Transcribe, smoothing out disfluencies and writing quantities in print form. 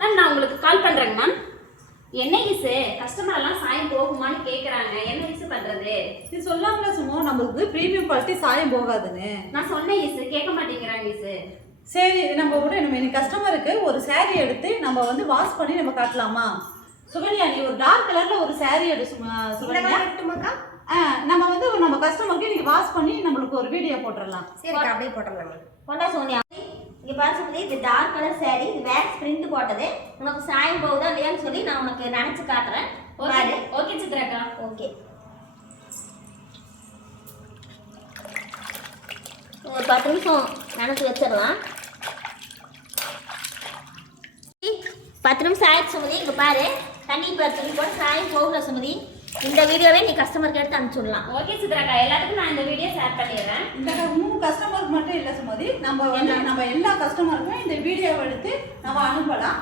Ma'am நான் உங்களுக்கு கால் பண்ணுறேங்க மேம். என்ன ஈஸு கஸ்டமர்லாம் சாயம் போகுமான்னு கேட்குறாங்க. என்ன ஈஸு பண்ணுறது? இது சொல்லாமல சும்மா நம்மளுக்கு ப்ரீமியம் குவாலிட்டி சாயம் போகாதுன்னு நான் சொன்னேன் ஈஸு, கேட்க மாட்டேங்கிறாங்க ஈஸு. சரி நம்ம கூட நம்ம இன்னைக்கு கஸ்டமருக்கு ஒரு saree எடுத்து நம்ம வந்து வாஷ் பண்ணி நம்ம காட்டலாமா? சுகன்யா நீ ஒரு டார்க் கலர்ல ஒரு saree எடு சுகன்யா. நம்ம வந்து நம்ம கஸ்டமருக்கு இன்னைக்கு வாஷ் பண்ணி நம்மளுக்கு ஒரு வீடியோ போட்டுடலாம். சரி அப்படியே போட்டுடலாம். கொண்டா சோனியா, இங்கே பாரு சொல்லி இது டார்க் கலர் saree, இது வேக்ஸ் பிரிண்ட் போட்டது. உனக்கு சாயம் போகுதா இல்லையான்னு சொல்லி நான் உனக்கு நினச்சி காட்டுறேன். Okay okay சித்ராக்கா. ஓகே, ஒரு 10 நிமிஷம் நினச்சி வச்சிடலாம். 10 நிமிஷம் ஆயிடுச்சு சுமதி. இங்கே பாரு தண்ணி பறிச்சு போட்டு சாயம் போகல சுமதி. இந்த வீடியோவே நீ கஸ்டமருக்கு எடுத்து அனுப்பிச்சுடலாம். ஓகே சித்ராக்கா, எல்லாத்துக்கும் நான் இந்த வீடியோ ஷேர் பண்ணிடுறேன். இந்த 3 கஸ்டமருக்கு மட்டும் இல்லை சுமதி, நம்ம எல்லா கஸ்டமருக்கும் இந்த வீடியோவை எடுத்து நம்ம அனுப்பலாம்.